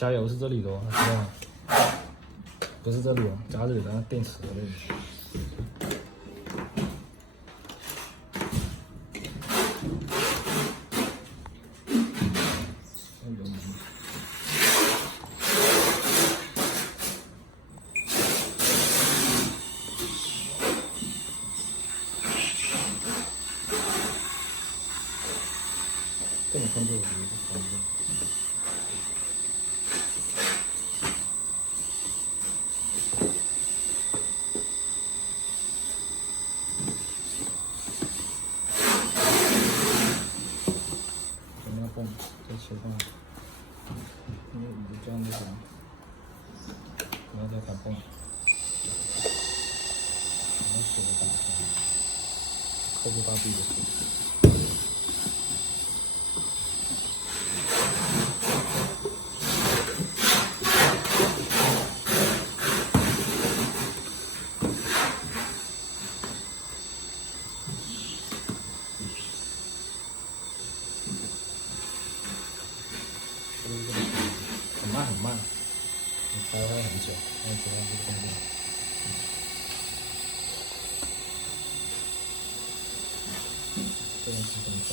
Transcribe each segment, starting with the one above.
加油是这里的哦，知道吗？不是这里哦，加这里的电池这里。这么控制我觉得不方便。怎么样泵？再切换，因为椅子这样子，然后再弹泵，然后手的打开，扣住大臂的手。很慢很慢，你开会很久，那这样就动作。这样是怎么走？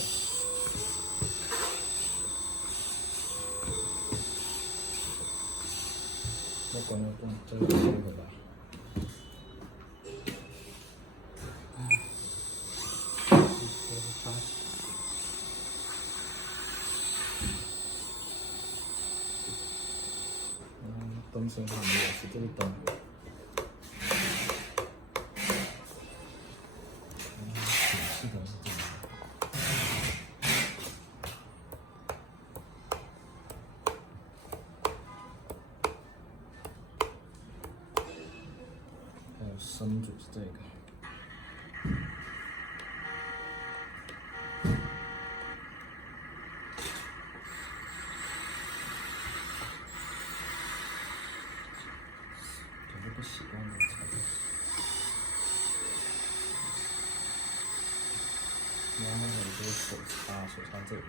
要关要动，这个切回来。灯声上面也是这个灯，是的，是这样。还有声组是这个。不习惯这个材料，然后我这个手插这里。